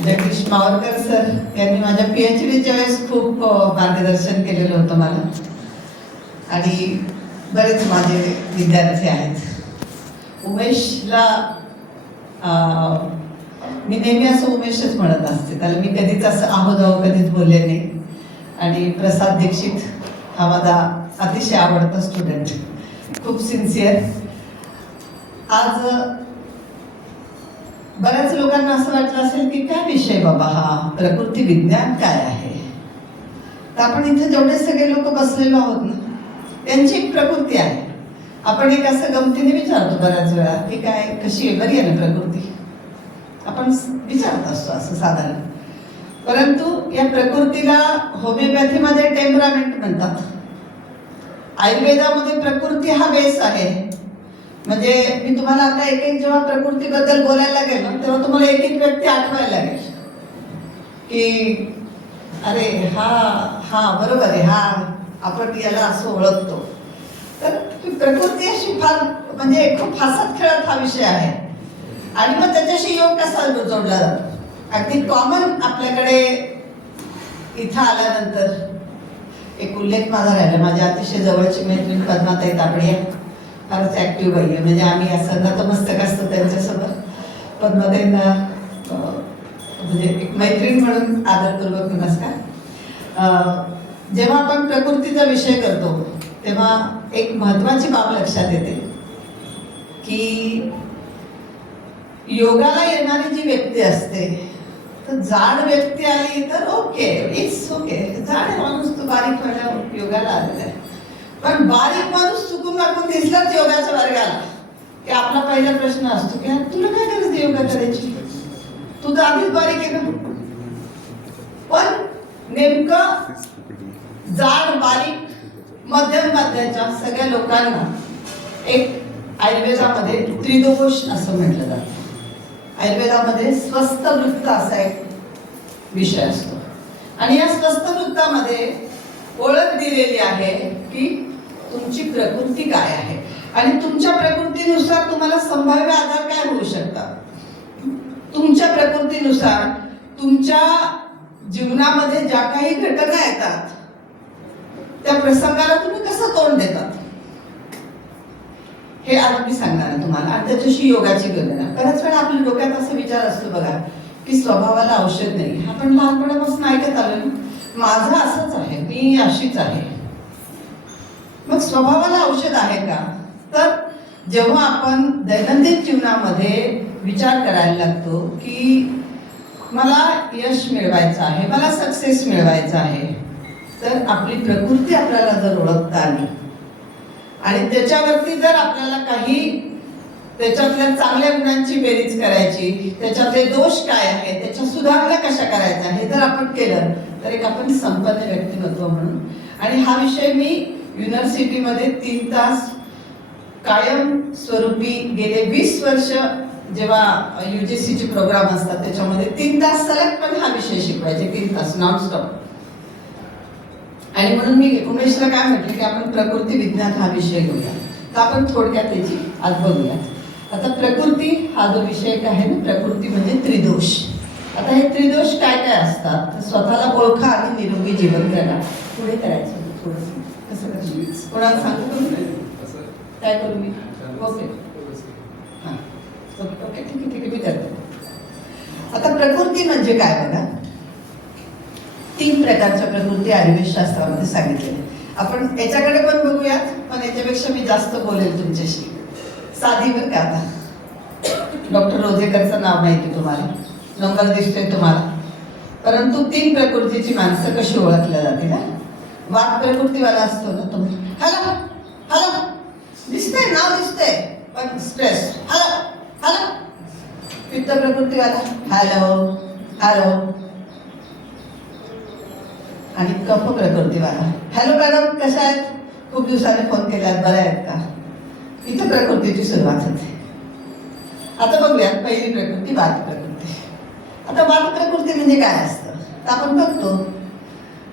Jagdish Mavalkar sir यांनी माझ्या PhDच्या वेळेस खूप मार्गदर्शन केलेलं होतं मला, आणि बरेच माझे विद्यार्थी आहेत. उमेशला मी नेहमी असं उमेशच म्हणत असते, त्याला मी कधीच असं आहो कधीच बोलले नाही. आणि प्रसाद दीक्षित हा माझा अतिशय आवडता स्टुडंट, खूप सिन्सिअर. आज बऱ्याच लोकांना असं वाटलं असेल की काय विषय बाबा हा, प्रकृती विज्ञान काय आहे. तर आपण इथे जेवढे सगळे लोक बसलेलो आहोत ना, त्यांची एक प्रकृती आहे. आपण एक असं गमतीने विचारतो बऱ्याच वेळा की काय कशी आहे, बरी आहे ना प्रकृती, आपण विचारत असतो असं साधारण. परंतु या प्रकृतीला होमिओपॅथीमध्ये टेम्परामेंट म्हणतात, आयुर्वेदामध्ये प्रकृती हा बेस आहे. म्हणजे मी तुम्हाला आता एक एक जेव्हा प्रकृतीबद्दल बोलायला गेलो तेव्हा तुम्हाला एक एक व्यक्ती आठवायला लागेल की अरे हा हा बरोबर आहे, हा आपण याला असं ओळखतो. तर प्रकृती अशी फार म्हणजे खूप हसत खेळत हा विषय आहे. आणि मग त्याच्याशी योग कसा जोडला जातो. अगदी कॉमन आपल्याकडे इथं आल्यानंतर एक उल्लेख माझा राहिला. माझ्या अतिशय जवळची मैत्रीण पद्माताई ताबडे फारच ऍक्टिव्ह बाई आहे, म्हणजे आम्ही असं नतमस्तक असतो त्यांच्यासोबत. पद्माताईंना म्हणजे एक मैत्रीण म्हणून आदरपूर्वक नमस्कार. जेव्हा आपण प्रकृतीचा विषय करतो तेव्हा एक महत्वाची बाब लक्षात येते की योगाला येणारी जी व्यक्ती असते, तर जाड व्यक्ती आली तर ओके, इट्स ओके, जाड माणूस तो बारीक व्हायला योगाला आलेला आहे. पण बारीक माणूस चुकून वाकून दिसलाच योगाच्या वर्गाला की आपला पहिला प्रश्न असतो की तुला काय गरज आहे योगा करायची, तू तर आधीच बारीक आहे ना. पण नेमकं जाड बारीक मध्यम मध्याच्या सगळ्या लोकांना एक आयुर्वेदामध्ये त्रिदोष असं म्हटलं जातं. आयुर्वेदामध्ये स्वस्थ वृत्त असा एक विषय असतो, आणि या स्वस्थ वृत्तामध्ये ओळख दिलेली आहे की तुमची प्रकृती काय आहे आणि तुमच्या प्रकृतीनुसार तुम्हाला संभाव्य आजार काय होऊ शकतात. तुमच्या प्रकृतीनुसार तुमच्या जीवनामध्ये ज्या काही घटना येतात त्या प्रसंगाला तुम्ही कसं तोंड देतात हे आज मी सांगणार आहे तुम्हाला. आणि त्याच्याशी योगाची गणना. बऱ्याच वेळा आपल्या डोक्यात असा विचार असतो बघा की स्वभावाला औषध नाही. आपण लहानपणापासून ऐकत आलो ना, माझं असंच आहे, मी अशीच आहे. मग स्वभावाला औषध आहे का? तर जेव्हा आपण दैनंदिन जीवनामध्ये विचार करायला लागतो की मला यश मिळवायचं आहे, मला सक्सेस मिळवायचा आहे, तर आपली प्रकृती आपल्याला जर ओळखता आली आणि त्याच्यावरती जर आपल्याला काही त्याच्यातल्या चांगल्या गुणांची बेरीज करायची, त्याच्यातले दोष काय आहे, त्याच्या सुधारणा कशा करायच्या हे जर आपण केलं तर एक आपण संपन्न व्यक्तिमत्व म्हणून. आणि हा विषय मी युनिव्हर्सिटीमध्ये 3 तास कायम स्वरूपी गेले 20 वर्ष जेव्हा UGCचे प्रोग्राम असतात त्याच्यामध्ये 3 तास सलगपणे हा विषय शिकवायचे, 3 तास नॉनस्टॉप. आणि म्हणून मी उमेशला काय म्हटलं की आपण प्रकृती विज्ञान हा विषय घेऊया. तर आपण थोडक्यात त्याची आज बघूया. आता प्रकृती हा जो विषय काय आहे ना, प्रकृती म्हणजे त्रिदोष. आता हे त्रिदोष काय काय असतात तर स्वतःला ओळखा आणि निरोगी जीवन जगा. पुढे करायचं थोडंसं कसं करायचं कोणाला सांगू काय करू मी? ओके हां ओके ओके ठीक आहे ठीक आहे मी करते. आता प्रकृती म्हणजे काय बघा, 3 प्रकारच्या प्रकृती आयुर्वेद शास्त्रामध्ये सांगितलेल्या. आपण याच्याकडे पण बघूयात, पण याच्यापेक्षा मी जास्त बोलेल तुमच्याशी. साधी बरं का. आता डॉक्टर रोजेकरचं नाव माहिती तुम्हाला, नंबर दिसतोय तुम्हाला. परंतु 3 प्रकृतीची माणसं कशी ओळखल्या जाते ना. वात प्रकृतीवाला असतो ना तुम्ही, हॅलो हॅलो दिसतंय, नाव दिसतंय पण स्ट्रेस, हॅलो हॅलो. पित्त प्रकृतीवाला हॅलो हॅलो. आणि कफ प्रकृतीवाला हॅलो मॅडम कशा आहेत, खूप दिवसाने फोन केल्यात, बऱ्या आहेत का. इथं प्रकृतीची सुरुवात होते. आता बघूयात पहिली प्रकृती वात प्रकृती. आता वात प्रकृती म्हणजे काय असतं तर आपण बघतो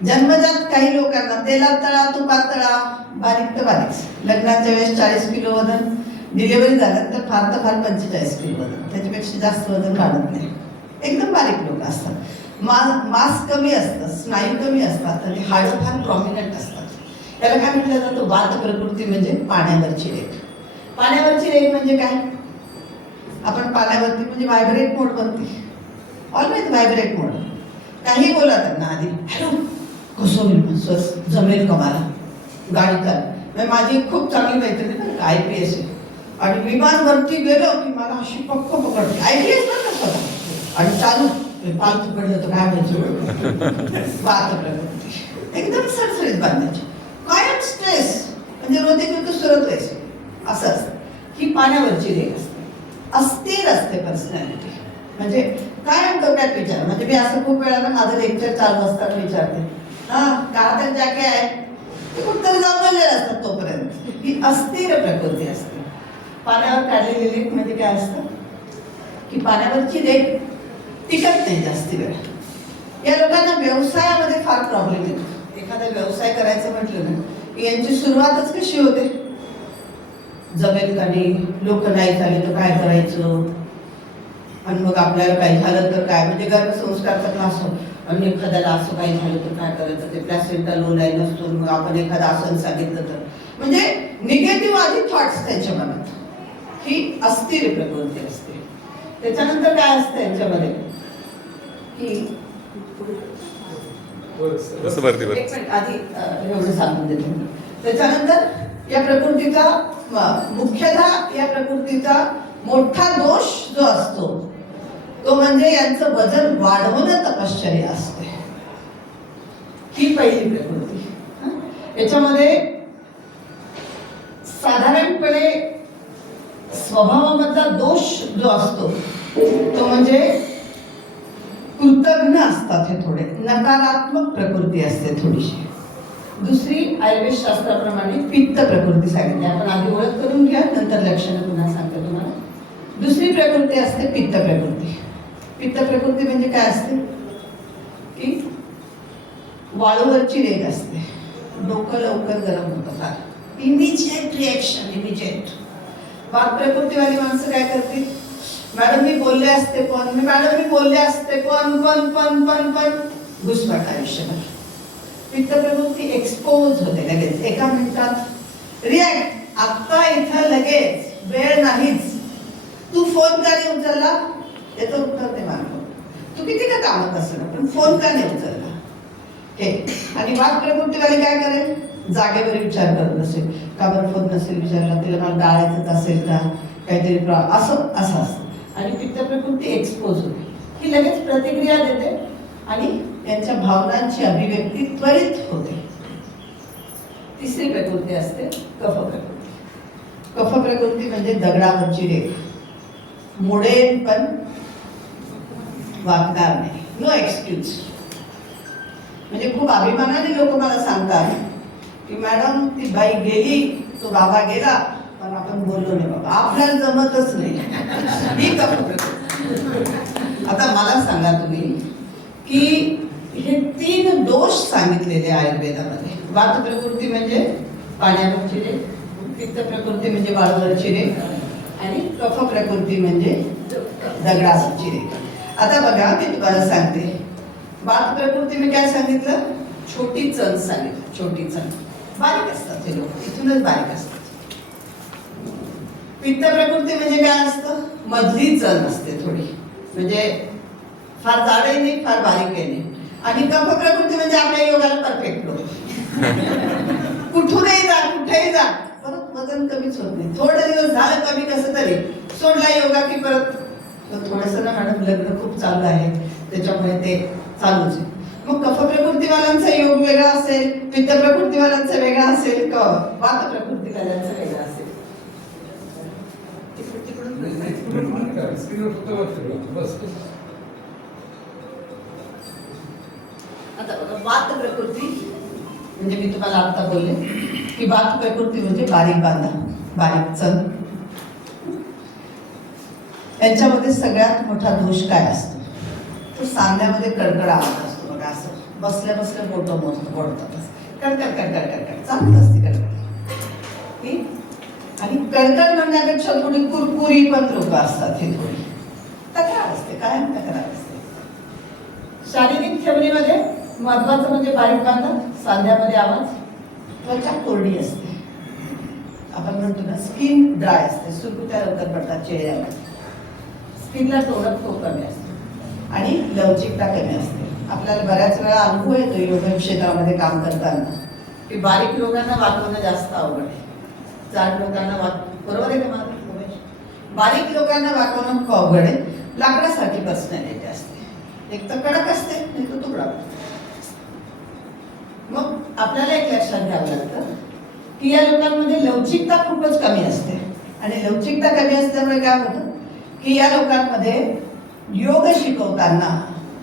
जन्मजात काही लोकांना तेलात तळा तुपात तळा, बारीक तर बारीक, लग्नाच्या वेळेस 40 किलो वजन, डिलिव्हरी झालं तर फार 45 किलो वजन, त्याच्यापेक्षा जास्त वजन वाढत नाही. एकदम बारीक लोक असतात. मास कमी असतं, स्नायू कमी असतात आणि हाडं फार प्रॉमिनंट असतात. त्याला काय म्हटलं जातं? वात प्रकृती म्हणजे पाण्यावरची रेख. पाण्यावरची रेख म्हणजे काय? आपण पाण्यावरती म्हणजे व्हायब्रेट मोड बनते, ऑलवेज व्हायब्रेट मोड. काही बोला त्यांना आधी, हॅलो कसं होईल, जमेल का मला गाडी चाल. माझी खूप चांगली मैत्रिणी ना IPS आहे आणि विमानवरती गेलो की मला अशी पक्क पकडते. IPS ना कसं आणि चालू पालतू पडलं तर काय व्हायचं? वात प्रकृती एकदम सरसरीत बांधायची, कायम स्ट्रेस म्हणजे रोज सुरत व्हायचे असं असतं. ही पाण्यावरची रेख असते. अस्थिर असते पर्सनॅलिटी, म्हणजे कायम डोक्यात विचार. म्हणजे मी असं खूप वेळा माझं लेक्चर चालू असताना विचारते, हा का तर ज्या काय आहे ते कुठतरी जमलेले असतात तोपर्यंत. ही अस्थिर प्रकृती असते. पाण्यावर काढलेली रेख म्हणजे काय असतं की पाण्यावरची रेख टिकत नाही जास्ती वेळ. या लोकांना व्यवसायामध्ये फार प्रॉब्लेम येतो. एखादा व्यवसाय करायचं म्हटलं ना की यांची सुरुवातच कशी होते, जमेल का नाही, लोक नाही झाले तर काय करायचं, आणि मग आपल्याला काही झालं तर काय, म्हणजे गर्भसंस्कारचा क्लास हो आणि एखाद्याला असं काही झालं तर काय करायचं, ते प्लॅसेंटा लो लाईन असतो, मग आपण एखादं आसन सांगितलं तर, म्हणजे निगेटिव्ह आधी थॉट्स त्यांच्या मनात. ही अस्थिर प्रकृती असते. त्याच्यानंतर काय असतं यांच्यामध्ये की एक मिनिट आधी एवढं सांगून देते. त्याच्यानंतर या प्रकृतीचा मुख्यतः या प्रकृतीचा मोठा दोष जो असतो तो म्हणजे यांचं वजन वाढवणं तपश्चर्या असते. ही पहिली प्रकृती. याच्यामध्ये साधारणपणे स्वभावामधला दोष जो असतो तो म्हणजे कृतज्ञ असतात. हे थोडे नकारात्मक प्रकृती असते थोडीशी. दुसरी आयुर्वेद शास्त्राप्रमाणे पित्त प्रकृती सांगितली. आपण आधी ओळख करून घ्या, नंतर लक्षणं पुन्हा सांगते तुम्हाला. दुसरी प्रकृती असते पित्त प्रकृती. पित्त प्रकृती म्हणजे काय असते की वाळूवरची रेग असते. डोकं लवकर गरम होतं, फार इमिजिएट रिएक्शन, इमिजिएट. वात प्रकृतीवाली माणसं काय करतील, मॅडम मी बोलले असते पण, मॅडम मी बोलले असते पण पण पण पण पण घुसमट आयुष्यभर. पित्त प्रवृत्ती एक्सपोज होते लगेच, एका मिनिटात रिॲक्ट. आत्ता इथं लगेच, वेळ नाहीच. तू फोन का नाही उचलला याचं उत्तर ते मागतो. तू किती का कामात असेल पण फोन का नाही उचलला हे. आणि वात प्रवृत्तीवाली काय करेल, जागेवर विचार करत असेल, का बरं फोन नसेल विचारला, तिला मला डाळायचंच असेल का, काहीतरी असं असं असतं. आणि पित्त प्रकृती एक्सपोज होते, ही लगेच प्रतिक्रिया देते आणि त्यांच्या भावनांची अभिव्यक्ती त्वरित होते. तिसरी प्रकृती असते कफ प्रकृती. कफ प्रकृती म्हणजे दगडावरची रेख. मोडेल पण वागणार नाही, नो एक्सक्यूज. म्हणजे खूप अभिमानाने लोक मला सांगतात की मॅडम ती बाई गेली, तो बाबा गेला, पण आपण बोललो नाही बाबा, आपल्याला जमतच नाही. ही कफ प्रकृती. आता मला सांगा तुम्ही की हे 3 दोष सांगितलेले आयुर्वेदामध्ये. वात प्रकृती म्हणजे पाण्यावरची रेख, पित्त प्रकृती म्हणजे वाळूवरची रेख आणि कफ प्रकृती म्हणजे दगडावरची रेख. आता बघा मी तुम्हाला सांगते, वात प्रकृती मी काय सांगितलं, छोटी चण सांगितलं. छोटी चण बारीक असतात ते लोक, इथूनच बारीक असतात. पित्त प्रकृती म्हणजे काय असतं, मधली चण असते थोडी, म्हणजे फार जाडही नाही फार बारीकही नाही. आणि कफ प्रकृती म्हणजे आपल्या योगाला परफेक्ट लोक, कुठूनही जा कुठेही जा परत वजन कमीच होत नाही. थोडे दिवस झालं कमी कसं तरी, सोडला योगा की परत थोडंसं ना मॅडम लग्न खूप चालू आहे त्याच्यामुळे ते चालूच आहे. मग कफ प्रकृतीवाल्यांचा योग वेगळा असेल, पित्त प्रकृतीवाल्यांचा वेगळा असेल, वात प्रकृतीवाल्यांचा वेगळा असेल. आता बघा, वात प्रकृती म्हणजे मी तुम्हाला आता बोलले की वात प्रकृती म्हणजे बारीक बांधा, बारीक चण. यांच्यामध्ये सगळ्यात मोठा दोष काय असतो, तो सांध्यामध्ये कडकड आवाज असतो बघा. असं बसल्या बसल्या बोटं मोडतात, कडकड कडकड कडकड चालत असते कडकड. आणि कडकड म्हणण्यापेक्षा थोडी कुरकुरी पण लोक असतात, हे थोडी तक्रार असते, कायम तक्रार असते. शारीरिक ठेवणीमध्ये महत्वाचं म्हणजे बारीक बांधा, सांध्यामध्ये आवाज, त्वचा कोरडी असते, आपण म्हणतो ना स्किन ड्राय असते, सुरकुत्या लवकर पडतात चेहऱ्यावर, स्किनला टोनअप खूप कमी असते आणि लवचिकता कमी असते. आपल्याला बऱ्याच वेळा अनुभव येतो योग क्षेत्रामध्ये काम करताना की बारीक लोकांना वागवणं जास्त अवघड आहे, जाड लोकांना बरोबर आहे का मला? बारीक लोकांना वागवणं खूप अवघड आहे. लाकडासारखी पर्सनॅलिटी असते, एक तर कडक असते नाही तर तुकडा. मग आपल्याला एक लक्षात घ्यावं लागतं की या लोकांमध्ये लवचिकता खूपच कमी असते आणि लवचिकता कमी असल्यामुळे काय होतं की या लोकांमध्ये योग शिकवताना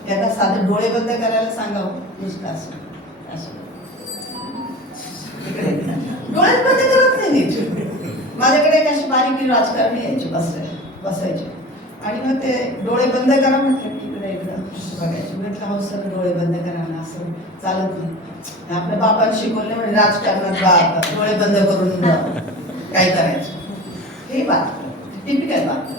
यांना साधे डोळे बंद करायला सांगावं, नुसतं असं डोळे बंद करत नाही नीट. माझ्याकडे एक अशी बारीक राजकारणी यायची बसायचे आणि मग ते डोळे बंद करा म्हटलं की इकडे बघायचे. म्हटलं हो सर डोळे बंद करा ना, असं चालत नाही. आपल्या बापाने शिकवले म्हणजे राजकारणात डोळे बंद करून काय करायचं, हे बात टिपिकल बात.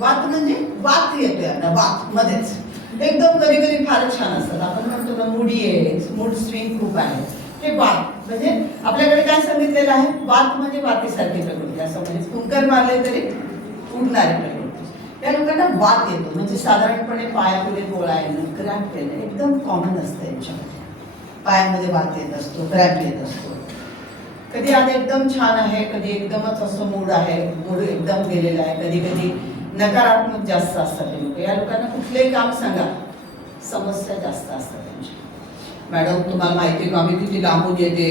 वात म्हणजे वात येतोय आता, वात मध्येच एकदम कधी कधी फारच छान असतात. आपण म्हणतो ना मुडी आहे, मूड स्विंग खूप आहे, हे वात म्हणजे आपल्याकडे काय सांगितलेलं आहे, वात म्हणजे वातीसारखी प्रकृती, असं म्हणजे कुंकर मारले तरी उडणारी प्रकृती. त्या लोकांना वात येतो म्हणजे साधारणपणे पायामध्ये गोळा येणं, क्रॅम्प येणं एकदम कॉमन असतं यांच्यामध्ये. पायामध्ये वात येत असतो, क्रॅम्प येत असतो. कधी आता एकदम छान आहे, कधी एकदमच असं मूड आहे, मूड एकदम गेलेला आहे, कधी कधी नकारात्मक जास्त असतात हे लोक. या लोकांना कुठलेही काम सांगा समस्या जास्त असतात त्यांच्या. मॅडम तुम्हाला माहिती आहे का मी किती लांबून येते,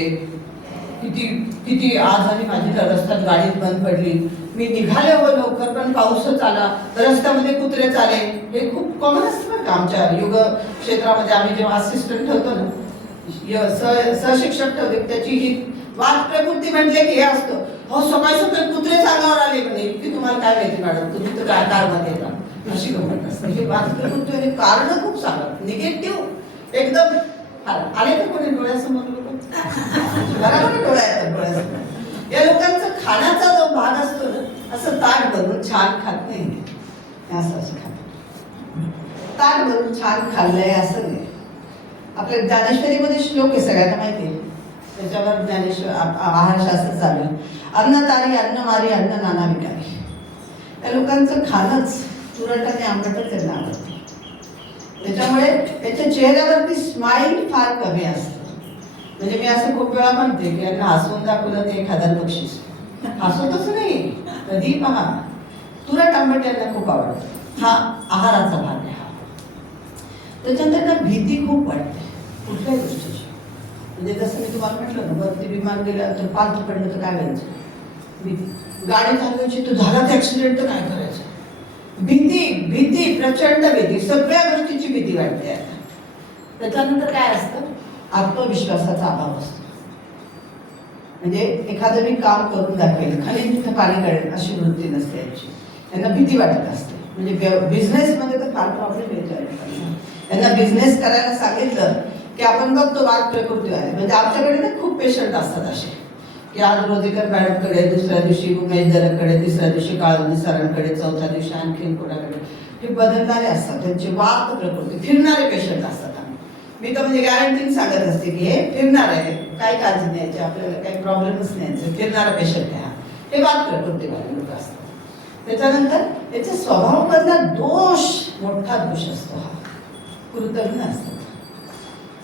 किती किती आज आणि माझी रस्त्यात गाडीत बंद पडली, मी निघाले हो लवकर पण पाऊसच आला, रस्त्यामध्ये कुत्रे चाले. हे खूप कॉमन असतं बरं का आमच्या योग क्षेत्रामध्ये. आम्ही जेव्हा असिस्टंट ठेवतो ना, सहशिक्षक ठेवते, त्याची ही वात प्रकृती म्हटले की हे असतं, हो सकाळी सकाळी कुत्रे चालणार आले म्हणे की तुम्हाला काय माहिती मॅडम, तुम्ही तर काय कारमध्ये येता, अशी गमत असते. हे वात प्रकृती आणि कारण खूप सांगत निगेटिव्ह एकदम आले तर कोणी डोळ्यासमोर लोक बरोबर डोळ्या येतात डोळ्यासमोर. या लोकांचा खाण्याचा जो भाग असतो ना, असं ताट भरून छान खात नाही, असं असं खात ताट भरून छान खाल्लंय असं नाही. आपल्या ज्ञानेश्वरीमध्ये श्लोक आहे सगळ्यांना माहिती आहे, त्याच्यावर ज्ञानेश्वर आहारशास्त्र चालू आहे. अन्न तारी अन्न मारी अन्न नाना विकारी. या लोकांचं खाणंच तुरट आणि आंबटच त्यांना आवडतं, त्याच्यामुळे त्याच्या चेहऱ्यावरती स्माईल फार कमी असतं. म्हणजे मी असं खूप वेळा म्हणते की यांना हसवून दाखवलं ते एखादा बक्षीस, हसवतच नाही कधी पहा. तुरट आंबट यांना खूप आवडतं, हा आहाराचा भाग आहे हा. त्याच्यानंतर त्यांना भीती खूप वाटते कुठल्याही गोष्टीची. म्हणजे जसं मी तुम्हाला म्हटलं ना, वरती विमान गेल्यानंतर पालथं पडलं तर काय व्हायचं, भीती. गाडी चालवायची तर झाला तर ऍक्सिडेंट तर काय करायचं, भीती भीती प्रचंड भीती, सगळ्या गोष्टीची भीती वाटते आता. त्याच्यानंतर काय असतं, आत्मविश्वासाचा अभाव असतो. म्हणजे एखादं मी काम करून दाखवेल, खाली तिथं पाणी काढेल अशी वृत्ती नसते याची. त्यांना भीती वाटत असते. म्हणजे बिझनेसमध्ये तर फार प्रॉब्लेम येतो. त्यांना बिझनेस करायला सांगितलं की आपण बघतो वाद प्रकृती आहे. म्हणजे आमच्याकडे ना खूप पेशंट असतात असे की आज रोजेकर मॅडमकडे, दुसऱ्या दिवशी उमेश दरकडे, तिसऱ्या दिवशी काळवणी सरांकडे, चौथ्या दिवशी आणखीन कोणाकडे. हे बदलणारे असतात, त्यांची वाद प्रकृती फिरणारे पेशंट असतात. मी तर म्हणजे गॅरंटीने सांगत असते की हे फिरणार आहे, काय काळजी न्यायची, आपल्याला काही प्रॉब्लेमच नाही, फिरणारा पेशंट आहे. हे वाद प्रकृतीवाले लोक असतात. त्याच्यानंतर त्याच्या स्वभावामधला दोष, मोठा दोष असतो हा, कृतज्ञ असतात.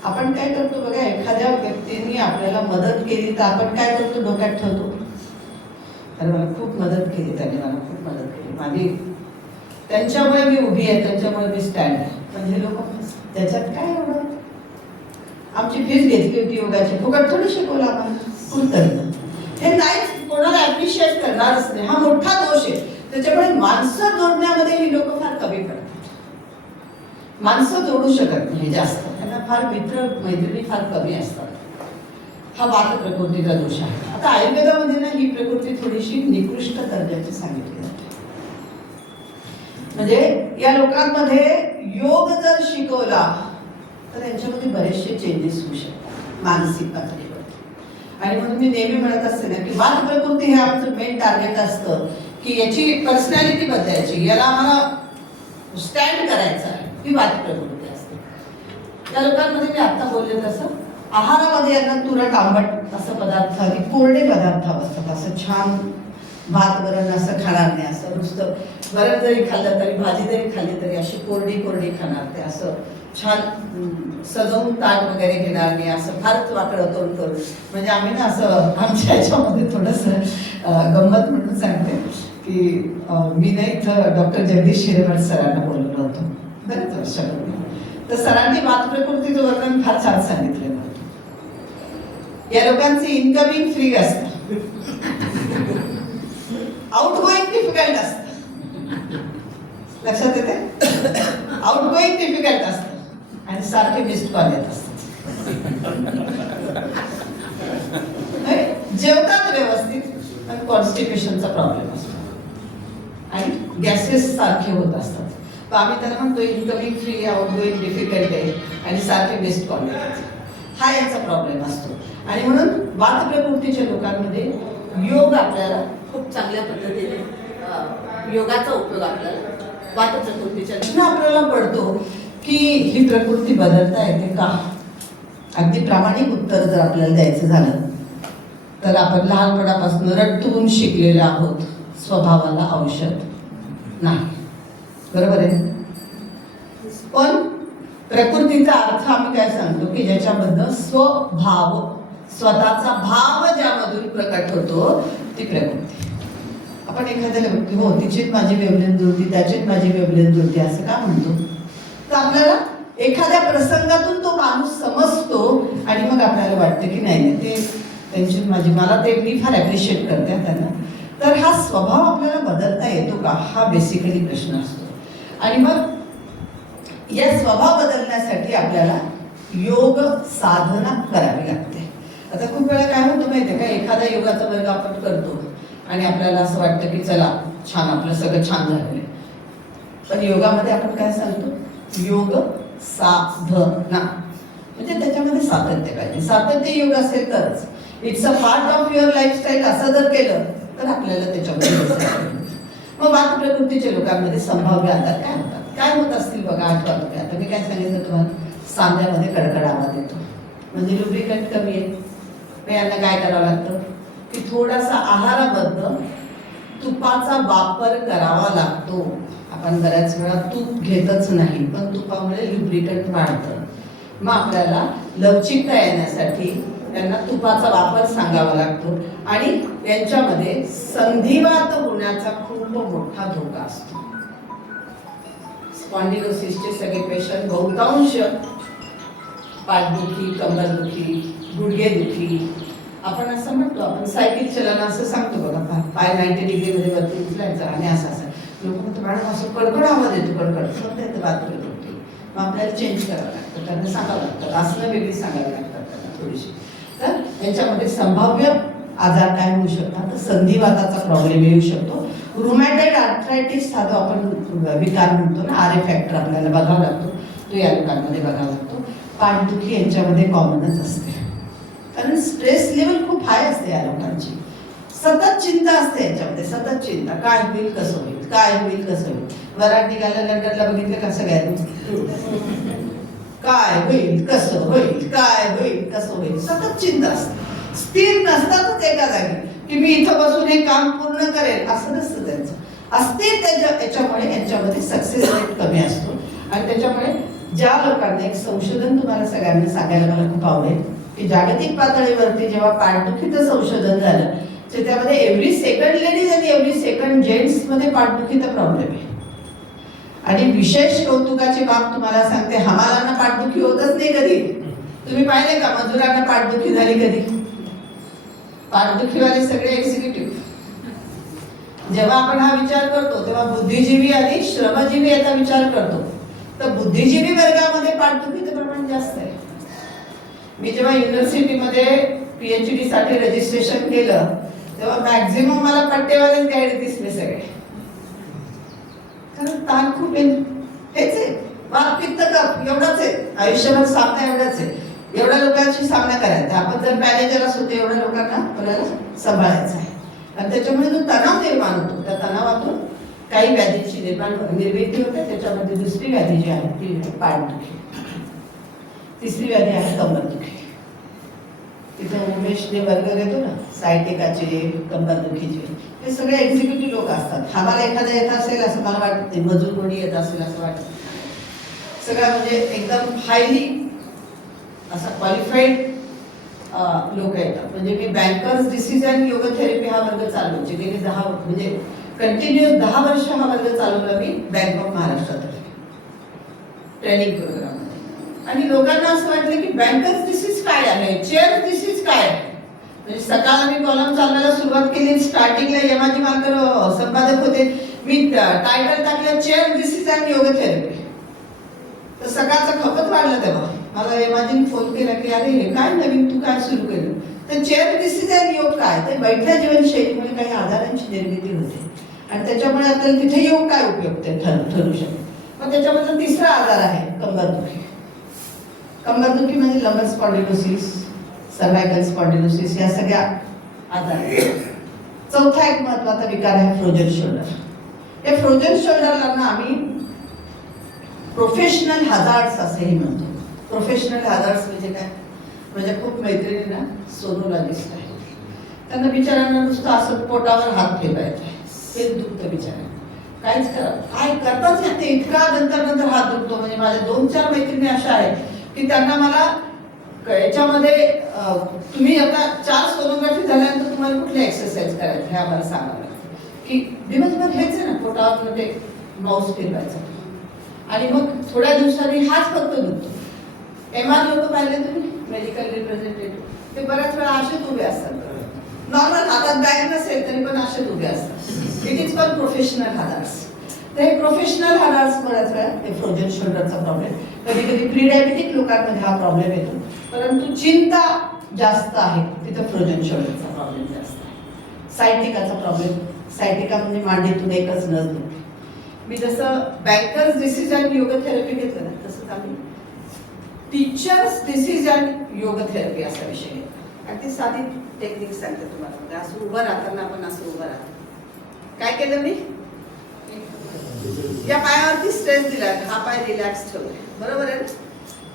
आपण काय करतो बघा, एखाद्या व्यक्तीने आपल्याला मदत केली तर आपण काय करतो, डोक्यात ठेवतो, अरे मला खूप मदत केली त्याने, मला खूप मदत केली, माझी त्यांच्यामुळे मी उभी आहे, त्यांच्यामुळे मी स्टँड आहे. पण हे लोक त्याच्यात काय एवढं, आमची फीस घेतली होती योगाची, फुकट थोडी शिकवलं आम्हाला, कृतज्ञ. हे नाही कोणाला ॲप्रिशिएट करणारच नाही, हा मोठा दोष आहे. त्याच्यामुळे माणसं जोडण्यामध्ये ही लोक फार कमी पडतात. माणसं जोडू शकत नाही जास्त, त्यांना फार मित्र मैत्रिणी फार कमी असतात. हा वात प्रकृतीचा दोष आहे. आता आयुर्वेदामध्ये ना ही प्रकृती थोडीशी निकृष्ट दर्जाची सांगितली जाते. म्हणजे या लोकांमध्ये योग जर शिकवला तर यांच्यामध्ये बरेचसे चेंजेस होऊ शकतात मानसिक पातळीवर. आणि म्हणून मी नेहमी म्हणत असते ना की वात प्रकृती हे आमचं मेन टार्गेट असतं की याची पर्सनॅलिटी बदलायची, याला आम्हाला स्टँड करायचं आहे, ही वात प्रकृती असते. त्या लोकांमध्ये मी आता बोलले तसं आहारामध्ये यांना तुरट आंबट असं पदार्थ आणि कोरडे पदार्थ असतात. असं छान भात वरण असं खाणार नाही, असं नुसतं वरण जरी खाल्लं तरी भाजी जरी खाल्ली तरी अशी कोरडी कोरडी खाणार ते. असं छान सजवून ताट वगैरे घेणार नाही, असं फारच वाकडं तोंड करून. म्हणजे आम्ही ना असं आमच्या ह्याच्यामध्ये थोडंसं गंमत म्हणून सांगते की मी ना इथं डॉक्टर जगदीश शिरेवाड सरांना बोलवलं होतं बरेच वर्षापूर्वी. तर सरांनी वात प्रकृतीचं वर्णन फार छान सांगितलेलं होतं. या लोकांचे इनकमिंग फ्री असतं, आउट गोईंग डिफिकल्ट असतं. लक्षात येते? आउट गोईंग डिफिकल्ट असतं आणि सारखे मिस्ड कॉल येत असतात. जेवतात व्यवस्थित पण कॉन्स्टिपेशनचा प्रॉब्लेम असतो आणि गॅसेस सारखे होत असतात. तर आम्ही त्याला म्हणतो incoming free, out going difficult आहे आणि सारखे मिस्ड कॉल येतात. हा यांचा प्रॉब्लेम असतो. आणि म्हणून वात प्रकृतीच्या लोकांमध्ये योग आपल्याला खूप चांगल्या पद्धतीने योगाचा उपयोग आपल्याला वात प्रकृतीच्या आपल्याला पडतो की ही प्रकृती बदलता येते का. अगदी प्रामाणिक उत्तर जर आपल्याला द्यायचं झालं तर आपण लहानपणापासून रट्टून शिकलेले आहोत स्वभावाला औषध नाही, बरोबर आहे. पण प्रकृतीचा अर्थ आम्ही काय सांगतो की ज्याच्यामधनं स्वभाव, स्वतःचा भाव ज्यामधून प्रकट होतो ती प्रकृती. आपण एखाद्याला म्हणतो हो तिचीच माझी वेवलेंथ जुळती, त्याचीच माझी वेवलेंथ जुळती असं का म्हणतो. तर आपल्याला एखाद्या प्रसंगातून तो माणूस समजतो आणि मग आपल्याला वाटतं की नाही ते त्यांची माझी, मला ते मी फार ॲप्रिशिएट करते त्यांना. तर हा स्वभाव आपल्याला बदलता येतो का, हा बेसिकली प्रश्न असतो. आणि मग या स्वभाव बदलण्यासाठी आपल्याला योग साधना करावी लागते. आता खूप वेळा काय होतं माहिती आहे का, एखाद्या योगाचा वर्ग आपण करतो आणि आपल्याला असं वाटतं की चला छान आपलं सगळं छान झालेलं आहे. पण योगामध्ये आपण काय सांगतो, योग साधना, म्हणजे त्याच्यामध्ये सातत्य पाहिजे. सातत्य योग असेल तरच, it's a part of your lifestyle असं जर केलं तर आपल्याला त्याच्यामध्ये. मग वात प्रकृतीच्या लोकांमध्ये संभाव्य आजार काय होतात, काय होत असतील बघा. आठवत होते आता मी काय सांगितलं तुम्हाला, सांध्यामध्ये कडकड आवाज येतो म्हणजे लुब्रिकंट कमी आहे. मग यांना काय करावं लागतं की थोडासा आहाराबद्दल तुपाचा वापर करावा लागतो. आपण बऱ्याच वेळा तूप घेतच नाही, पण तुपामुळे लुब्रिकंट वाढतं. मग आपल्याला लवचिकता येण्यासाठी त्यांना तुपाचा वापर सांगावा लागतो. आणि यांच्यामध्ये संधिवात होण्याचा खूप मोठा धोका असतो. स्पॉन्डिलोसिसचे सगळे पेशंट बहुतांश पाठदुखी, कंबरदुखी, गुडघेदुखी, आपण असं म्हणतो, आपण सायकल चलन असं सांगतो बघा, पाय 90 डिग्रीमध्ये वरती उचलायचा आणि असं असं. लोक म्हणतो मॅडम असं कडकड आवाज येतो, कडकड येतं बात करतो. मग आपल्याला चेंज करावं लागतं, त्यांना सांगावं लागतं, आसनं वेगळी सांगावी लागतात त्यांना थोडीशी. तर यांच्यामध्ये संभाव्य आजार काय होऊ शकतात, तर संधिवाताचा प्रॉब्लेम येऊ शकतो. रुमॅटॉइड आर्थरायटिस हा जो आपण विकार म्हणतो ना, आर ए फॅक्टर आपल्याला बघावा लागतो, तो या लोकांमध्ये बघावा लागतो. पाठदुखी यांच्यामध्ये कॉमनच असते, कारण स्ट्रेस लेवल खूप हाय असते या लोकांची. सतत चिंता असते यांच्यामध्ये, सतत चिंता, काय होईल कसं होईल, काय होईल कसं होईल. वरात निघायला लंडनला बघितलं कसं काय, काय होईल कसं होईल, काय होईल कसं होईल, सतत चिंता असते. स्थिर नसतातच एका जागी की मी इथं बसून हे काम पूर्ण करेल असं नसतं त्यांचं. असते त्याच्यामुळे यांच्यामध्ये सक्सेस रेट कमी असतो. आणि त्याच्यामुळे ज्या लोकांना, एक संशोधन तुम्हाला सगळ्यांना सांगायला मला खूप आवडेल की जागतिक पातळीवरती जेव्हा पाठदुखीचं संशोधन झालं तर त्यामध्ये एव्हरी सेकंड लेडीज आणि एव्हरी सेकंड जेंट्स मध्ये पाठदुखीचा प्रॉब्लेम आहे. आणि विशेष कौतुकाची बाब तुम्हाला सांगते, हमालांना पाठदुखी होतच नाही कधी. तुम्ही पाहिले का मजुरांना पाठदुखी झाली कधी? पाठदुखीवाले सगळे एक्झिक्युटिव्ह. जेव्हा आपण हा विचार करतो तेव्हा बुद्धिजीवी आणि श्रमजीवी याचा विचार करतो, तर बुद्धिजीवी वर्गामध्ये पाठदुखीचं प्रमाण जास्त आहे. मी जेव्हा युनिव्हर्सिटीमध्ये PhD साठी रजिस्ट्रेशन केलं तेव्हा मॅक्झिमम मला पट्टेवालेच गाईड दिसले सगळे. कारण ताण खूप हेच आहे, वात पित्त कफ एवढाच आहे, आयुष्यभर सामना एवढाच आहे. एवढ्या लोकांशी सामना करायचा. आपण जर मॅनेजर असू तर एवढ्या लोकांना आपल्याला सांभाळायचं आहे. आणि त्याच्यामुळे जो तणाव निर्माण होतो, त्या तणावातून काही व्याधींची निर्मिती होते. त्याच्यामध्ये दुसरी व्याधी जी आहे ती पाठदुखी. तिसरी व्याधी आहे कंबरदुखी. तिथं उमेशने वर्ग घेतो ना, सायटिकाचे, कंबरदुखीचे, हे सगळे एक्झिक्युटिव्ह लोक असतात. आम्हाला एखादं येत असेल असं मला वाटत नाही, मजूर कोणी येत असेल असं वाटत. सगळं म्हणजे एकदम हायली असा क्वालिफाईड लोक येतात. म्हणजे मी बँकर्स डिसिजन योग थेरपी हा वर्ग चालवते. गेली 10 म्हणजे कंटिन्युअस 10 वर्ष हा वर्ग चालवला मी बँक ऑफ महाराष्ट्रात ट्रेनिंग प्रोग्राम. आणि लोकांना असं वाटलं की बँकर्स डिसीज काय आहे, चेअर डिसीज काय आहे. म्हणजे सकाळ मी कॉलम चालवायला सुरुवात केली, स्टार्टिंगला यमाजी मालकर संपादक होते, मी टायटल टाकलं चेअर डिसीज अँड योग थेरपी. तर सकाळचं खपत वाढलं तेव्हा. मला यमाजीने फोन केला की अरे हे काय नवीन तू काय सुरू केलं. तर चेअर डिसीज अँड योग काय, तर बैठ्या जीवनशैलीमुळे काही आजारांची निर्मिती होते आणि त्याच्यामुळे आपल्याला तिथे योग काय उपयुक्त ठरू शकतो. मग त्याच्यामधला तिसरा आजार आहे कंबरदुखी. कंबरदुखी म्हणजे लंबर स्पॉन्डिलोसिस, सर्वायकल स्पॉन्डिलोसिस, या सगळ्या आजार. चौथा एक महत्वाचा विकार आहे फ्रोजन शोल्डर. या फ्रोजन शोल्डरला ना आम्ही प्रोफेशनल हजार्ड्स असेही म्हणतो. प्रोफेशनल हजार्ड्स म्हणजे काय, म्हणजे खूप मैत्रिणींना सोनोलॉजिस्ट आहे, त्यांना बिचारांना नुसतं असं पोटावर हात ठेवायचा आहे, ते दुखतं बिचारा, काहीच करा काय करताच नाही ते, इतका नंतर हात दुखतो. म्हणजे माझ्या 2-4 मैत्रिणी अशा आहेत की त्यांना मला याच्यामध्ये तुम्ही आता 4 सोनोग्राफी झाल्यानंतर तुम्हाला कुठली एक्सरसाइज करायची हे आम्हाला सांगावं लागतं. की दिवसभर हेच आहे ना, पोटावर ते माऊस फिरवायचा आणि मग थोड्या दिवसांनी हाच फक्त दुखतो. MR लोक पाहिले तुम्ही, मेडिकल रिप्रेझेंटेटिव्ह, ते बऱ्याच वेळा असेच उभे असतात. नॉर्मल हातात बॅग नसेल तरी पण असेच उभे असतात. It is called professional hazards. तर हे प्रोफेशनल हजार्ड्स बऱ्याच वेळा हे फ्रोजन शोल्डरचा प्रॉब्लेम, कधी कधी प्री डायबिटिक लोकांमध्ये हा प्रॉब्लेम येतो. परंतु चिंता जास्त आहे तिथं फ्रोजन शोल्डरचा प्रॉब्लेम जास्त आहे. सायटिकाचा प्रॉब्लेम, सायटिका म्हणजे मांडीतून एकच नस दुखते. मी जसं बँकर्स डिसीज अँड योग थेरपी घेतलं ना, तसंच आम्ही टीचर्स डिसीज अँड योग थेरपी असा विषय घेतो. आणि ती साधी टेक्निक सांगते तुम्हाला. म्हणजे असं उभं राहताना आपण असं उभं राहतो. काय केलं मी, या पायावरती स्ट्रेस दिला, हा पाय रिलॅक्स ठेवलाय, बरोबर आहे ना.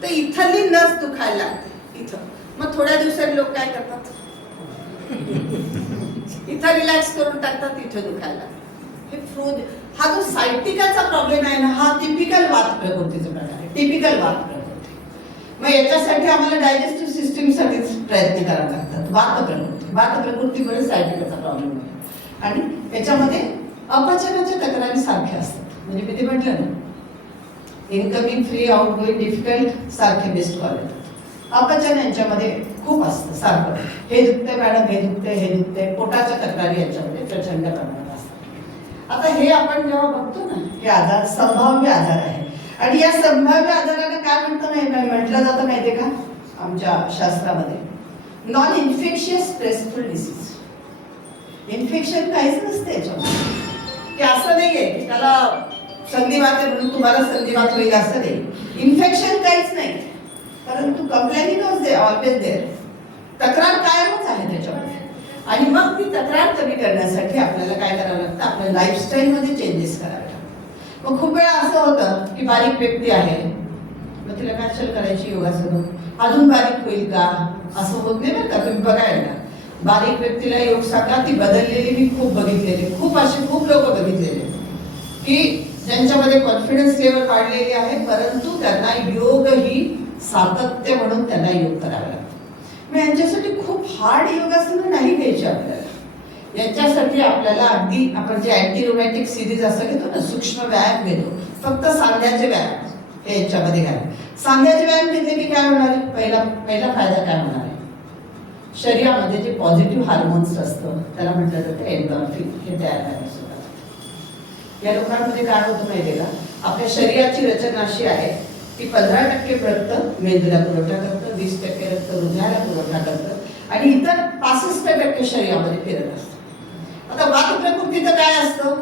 तर इथली नस दुखायला लागते इथं. मग थोड्या दिवसांनी लोक काय करतात, इथं रिलॅक्स करून टाकतात, इथं दुखायला लागतं. हा जो सायटिकाचा प्रॉब्लेम आहे ना, हा टिपिकल वात प्रकृतीचा प्रकार आहे, टिपिकल वात प्रकृती. मग याच्यासाठी आम्हाला डायजेस्टिव्ह सिस्टीमसाठीच प्रयत्न करावे लागतात. वात प्रकृतीमुळे सायटिकाचा प्रॉब्लेम आहे. आणि याच्यामध्ये अपचनाच्या तक्रारी सारख्या असतात. म्हणजे मी ते म्हटलं ना, इनकमिंग फ्री, आउटगोईंग डिफिकल्ट सारखे बेस्ट कॉल येतात. अपचन यांच्यामध्ये खूप असतं सारखं. हे दुखतंय मॅडम, हे दुखतंय, हे दुखतंय, पोटाच्या तक्रारी यांच्यामध्ये प्रचंड प्रमाणात असतात. आता हे आपण जेव्हा बघतो ना, हे आजार संभाव्य आजार आहे. आणि या संभाव्य आजाराला काय म्हटलं जातं माहितीये का आमच्या शास्त्रामध्ये, non infectious stressful disease. Infection काहीच नसते याच्यामध्ये, की असं नाहीये की त्याला संधिवात आहे म्हणून तुम्हाला संधिवात होईल असं नाही. इन्फेक्शन काहीच नाही, परंतु कंप्लेनिंग वॉज ऑलवेज देअर. तक्रार कायमच आहे त्याच्यामध्ये. आणि मग ती तक्रार कमी करण्यासाठी आपल्याला काय करावं लागतं, आपल्या लाईफस्टाईलमध्ये चेंजेस करावे लागतात. मग खूप वेळा असं होतं की बारीक व्यक्ती आहे, मग तिला कशाला करायची योगासनं, अजून बारीक होईल का, असं होत नाही बरं का. तुम्ही बघायला बारीक व्यक्तीला योग सांगा, ती बदललेली मी खूप बघितलेली, खूप लोक बघितलेले की ज्यांच्यामध्ये कॉन्फिडन्स लेवल वाढलेली आहे, परंतु त्यांना योग ही सातत्य म्हणून त्यांना योग करावा लागतो. मग यांच्यासाठी खूप हार्ड योगासनं नाही घ्यायची आपल्याला. याच्यासाठी आपल्याला अगदी आपण जे अँटी रोमॅटिक सिरीज असं घेतो ना, सूक्ष्म व्यायाम घेतो, फक्त सांध्याचे व्यायाम हे याच्यामध्ये घ्यावे. सांध्याचे व्यायाम घेतले की काय होणार आहे, पहिला फायदा काय होणार आहे, शरीरामध्ये जे पॉझिटिव्ह हार्मोन्स असतं त्याला म्हटलं जातं एन्डॉर्फिन, हे तयार करायला सुरुवात. या लोकांमध्ये काय होतं माहितीये का, आपल्या शरीराची रचना अशी आहे की 15% रक्त मेंदूला पुरवठा करतं, 20% रक्त हृदयाला पुरवठा करतं आणि इतर 65% शरीरामध्ये फिरत असतं. आता वात प्रकृतीचं काय असतं,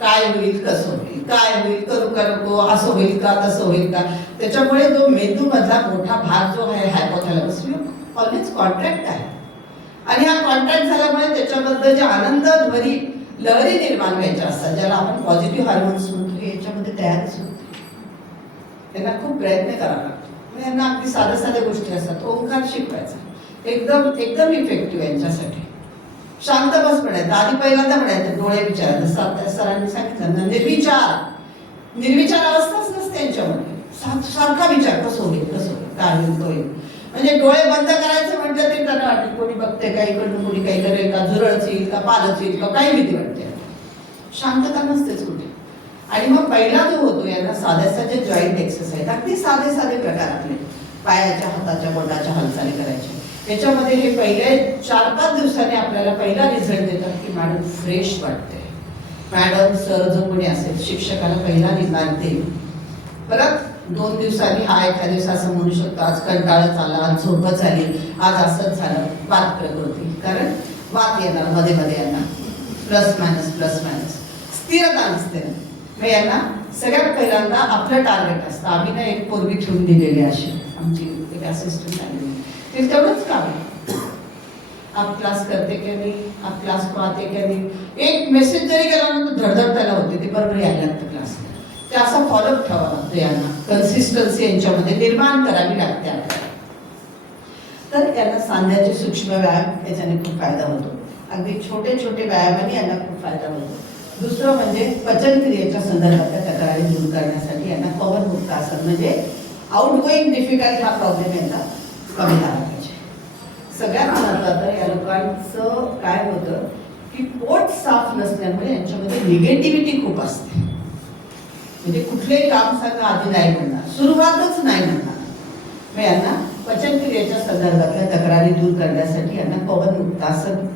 काय होईल, कसं होईल, काय होईल, करू का नको, असं होईल का, तसं होईल का. त्याच्यामुळे जो मेंदू मधला मोठा भाग जो आहे हायपोथॅलॅमस ऑलवेज कॉन्ट्रॅक्ट आहे. आणि हा कॉन्ट्रॅक्ट झाल्यामुळे त्याच्याबद्दल जे आनंदभरी लहरी निर्माण व्हायच्या असतात, ज्याला आपण पॉझिटिव्ह हार्मोन्स म्हणतो, हे याच्यामध्ये तयारच होते. त्यांना खूप प्रयत्न करावा लागतो. यांना अगदी साध्या साध्या गोष्टी असतात. ओंकार शिकवायचा एकदम एकदम इफेक्टिव्ह यांच्यासाठी. शांत बस म्हणायचं. आधी पहिल्यांदा म्हणायचं डोळे विचारायचं. सरांनी सांगितलं ना, निर्विचार अवस्थाच नसते यांच्यामध्ये. सारखा विचार, कसं होईल काय होईल तो होईल. म्हणजे डोळे बंद करायचं म्हटलं ते त्यांना वाटेल कोणी बघते का, इकडून कोणी काही करेल का, झुरळच येईल का, पालच येईल का, काही भीती वाटते. शांतता नसतेच कुठे. आणि मग पहिला जो होतो यांना साध्या साध्या जॉईंट एक्सरसाइज, अगदी साधे साधे प्रकार आपले पायाच्या हाताच्या बोटाच्या हालचाली करायचे. याच्यामध्ये हे पहिले 4-5 दिवसांनी आपल्याला पहिला रिझल्ट देतात की मॅडम फ्रेश वाटते. मॅडम सर जो कोणी असेल शिक्षकाला पहिला निदान देईल. परत 2 दिवसांनी हा एखाद्या दिवस असं म्हणू शकतो आज कंटाळा आला, आज झोपच आली, आज असंच झालं, वात प्रकृती. कारण वात येणार मध्ये मध्ये यांना प्लस मायनस स्थिरता नसते. मग यांना सगळ्यात पहिल्यांदा आपलं टार्गेट असतं. आम्ही ना एक पोरगी ठेवून दिलेली अशी आमची एक असिस्टंट आलेली, ते तेवढंच काम आहे. आप क्लास करते की नाही, आप क्लास को आते की नाही. एक मेसेज जरी केला ना तर धडधड त्याला होते, ते बरोबर यायला लागतं क्लास. ते असा फॉलोअप ठेवावा लागतो यांना. कन्सिस्टन्सी यांच्यामध्ये निर्माण करावी लागते आपल्याला. तर यांना सांध्याचे सूक्ष्म व्यायाम याच्याने खूप फायदा होतो. अगदी छोटे छोटे व्यायामाने यांना खूप फायदा होतो. दुसरं म्हणजे पचनक्रियेच्या संदर्भातल्या तक्रारी दूर करण्यासाठी यांना पवनमुक्त आसन म्हणजे आउटगोईंग डिफिकल्ट हा प्रॉब्लेम यांना कमी झाला पाहिजे. सगळ्यात महत्त्वाचं या लोकांचं काय होतं की पोट साफ नसल्यामुळे यांच्यामध्ये निगेटिव्हिटी खूप असते. म्हणजे कुठलेही काम सांगा आधी नाही म्हणणार, सुरुवातच नाही म्हणणार. मग यांना पचनक्रियेच्या संदर्भातल्या तक्रारी दूर करण्यासाठी यांना पवनमुक्तासन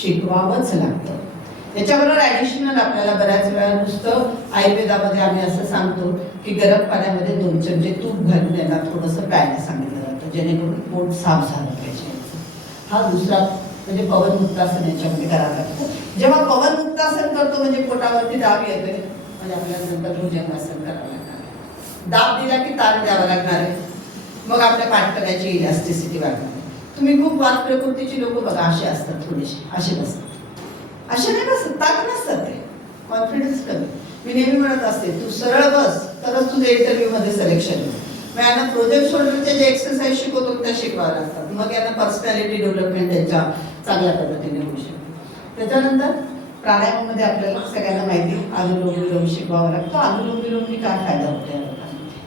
शिकवावंच लागतं. याच्याबरोबर ॲडिशनल आपल्याला बऱ्याच वेळा नुसतं आयुर्वेदामध्ये आम्ही असं सांगतो की गरम पाण्यामध्ये 2 चमचे तूप घालून यांना थोडंसं प्यायला सांगितलं जातं जेणेकरून पोट साफ झालं पाहिजे. हा दुसरा म्हणजे पवनमुक्तासन याच्यामध्ये करावं लागतं. जेव्हा पवनमुक्तासन करतो म्हणजे पोटावरती दाब येतोय म्हणजे आपल्याला नंतर भुजंगासन करावं लागणार आहे. दाब दिला की ताण द्यावा लागणार आहे. मग आपल्या पाठकऱ्याची इलास्टिसिटी वाढणार आहे. तुम्ही खूप वात प्रकृतीची लोक बघा असे असतात, थोडेसे असे बसतात. असे नाही बसत, ताकद नसतात ते, कॉन्फिडन्स कमी. मी नेहमी म्हणत असते तू सरळ बस तरच तुझ्या इंटरव्ह्यू मध्ये सिलेक्शन होईल. मग यांना प्रोजेक्ट शोल्डरचे जे एक्सरसाइज शिकवतो त्या शिकवाव्या लागतात. मग यांना पर्सनॅलिटी डेव्हलपमेंट त्यांच्या चांगल्या पद्धतीने होऊ शकते. त्याच्यानंतर प्राणायामामध्ये आपल्याला सगळ्यांना माहिती अनुलोम विलोम शिकवावा लागतो. अनुलोम विलोमनी काय फायदा होतो या लोकांमध्ये?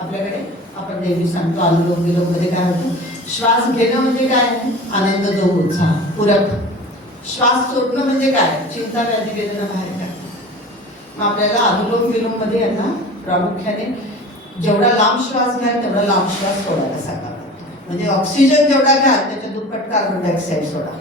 आपल्याकडे आपण नेहमी सांगतो अनुलोम विलोम मध्ये काय होतं, श्वास घेणं म्हणजे काय, आनंद जो उत्साह पूरक. श्वास सोडणं म्हणजे काय, चिंता व्याधी वेदना बाहेर काढणं. मग आपल्याला अनुलोम विलोम मध्ये यांना प्रामुख्याने जेवढा लांब श्वास घ्याल तेवढा लांब श्वास सोडायला सांगावा लागतो. म्हणजे ऑक्सिजन जेवढा घ्याल त्याच्या दुप्पट कार्बन डायऑक्साईड सोडा.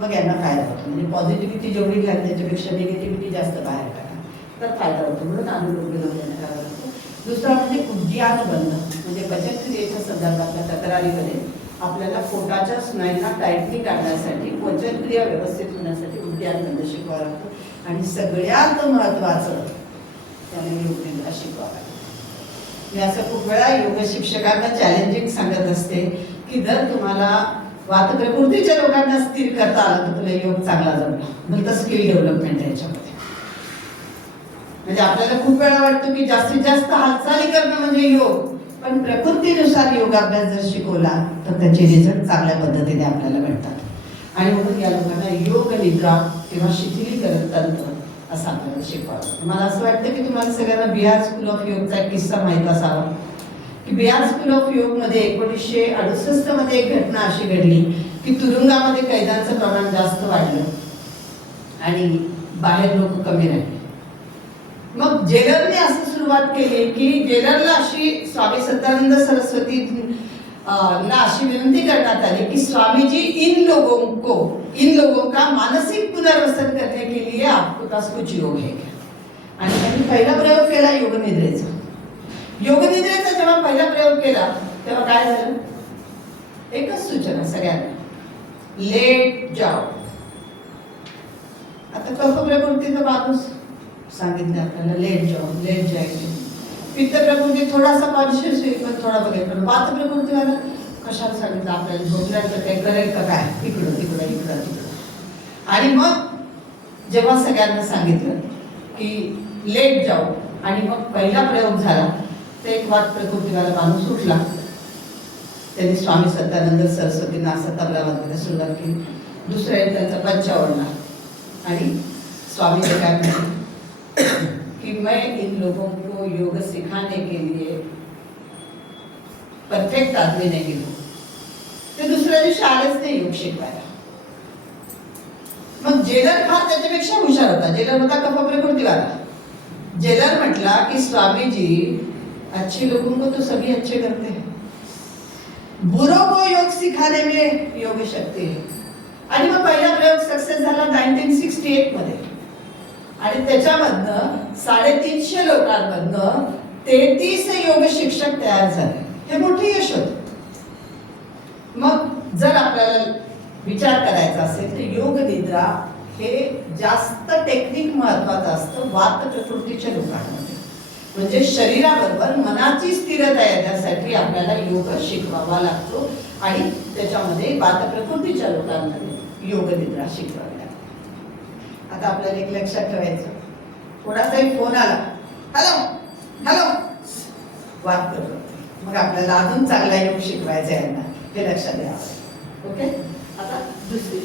मग यांना फायदा होतो. म्हणजे पॉझिटिव्हिटी जेवढी घ्याल त्याच्यापेक्षा निगेटिव्हिटी जास्त बाहेर काढा तर फायदा होतो. म्हणून अनुलोम विलोम करावा लागतो. दुसरा म्हणजे उद्यान बंद म्हणजे पचनक्रियेच्या संदर्भातल्या तक्रारीमध्ये आपल्याला पोटाच्या स्नायूंना टाईटली काढण्यासाठी पचनक्रिया व्यवस्थित होण्यासाठी उद्यान बंद शिकवावं लागतं. आणि सगळ्यात महत्त्वाचं त्याने योगनिद्रा शिकवावं लागतं. मी असं खूप वेळा योग शिक्षकांना चॅलेंजिंग सांगत असते की जर तुम्हाला वात प्रकृतीच्या लोकांना स्थिर करता आलं तर तुला योग चांगला जमला. नंतर स्किल डेव्हलपमेंट आहे याच्यामध्ये. म्हणजे आपल्याला खूप वेळा वाटतं की जास्तीत जास्त हालचाली करणं म्हणजे योग, पण प्रकृतीनुसार योगाभ्यास जर शिकवला तर त्याचे रिझल्ट चांगल्या पद्धतीने आपल्याला मिळतात. आणि म्हणून या लोकांना योग निद्रा किंवा शिथिलीकरण तंत्र असं आपल्याला शिकवावं. मला असं वाटतं की तुम्हाला सगळ्यांना बिहार स्कूल ऑफ योगचा एक किस्सा माहीत असावा की बिहार स्कूल ऑफ योग मध्ये 1968 मध्ये एक घटना अशी घडली की तुरुंगामध्ये कैद्यांचं प्रमाण जास्त वाढलं आणि बाहेर लोक कमी राहिले. मग जेलरने असं सुरुवात केली की जेलरला अशी स्वामी सत्यानंद सरस्वती ना अशी विनंती करण्यात आली की स्वामीजी इन लोगों का मानसिक पुनर्वसन करने के लिए आपके पास कुछ योग है क्या. आणि त्यांनी पहिला प्रयोग केला योगनिद्रेचा. योगनिद्रेचा जेव्हा पहिला प्रयोग केला तेव्हा काय झालं, एकच सूचना सगळ्यांना, लेट जाओ. आता कफ प्रकृतीचा माणूस सांगितलं आपल्याला लेट जायचं. पित्त प्रकृती थोडासा कॉन्शियस होईल पण थोडा बघेल. पण वात प्रकृतीवाला कशाला सांगितलं आपल्याला, झोपल्याचं काय करेल का काय, इकडं. आणि मग जेव्हा सगळ्यांना सांगितलं की लेट जाऊ आणि मग पहिला प्रयोग झाला ते एक वाट प्रकृतीवाला माणूस उठला. त्यांनी स्वामी सत्यानंद सरस्वतींना असं तबला वाजवायला सुरुवात केली. दुसऱ्याने त्यांचा पंचा ओढला आणि स्वामीने काय म्हटलं की मैं इन लोगों को योग सिखाने के लिए परफेक्ट आदमी नाही हूं. ते दुसऱ्या दिवशी आलेच नाही योग शिकवायला. मग जेलर फार त्याच्यापेक्षा हुशार होता. जेलर होता कफ प्रकृतीवाला. जेलर म्हटला की स्वामी जी अच्छे लोगों को तो सभी अच्छे करते हैं, बुरों को योग सिखाने में योग शक्ती है. आणि मग पहिला प्रयोग सक्सेस झाला 1968 मध्ये आणि त्याच्यामधनं 350 लोकांमधनं 33 योग शिक्षक तयार झाले. हे मोठे यश होतं. मग जर आपल्याला विचार करायचा असेल तर योग निद्रा हे जास्त टेक्निक महत्वाचं असतं वात प्रकृतीच्या लोकांमध्ये. म्हणजे शरीराबरोबर मनाची स्थिरता येण्यासाठी आपल्याला योग शिकवावा लागतो आणि त्याच्यामध्ये वात प्रकृतीच्या लोकांमध्ये योग निद्रा शिकवावी लागते. आता आपल्याला एक लक्षात ठेवायचं, कोणाचाही फोन आला, हॅलो हॅलो, वात प्रकृती, मग आपल्याला अजून चांगला योग शिकवायचा आहे ना, हे लक्षात द्यावं. ओके. आता दुसरी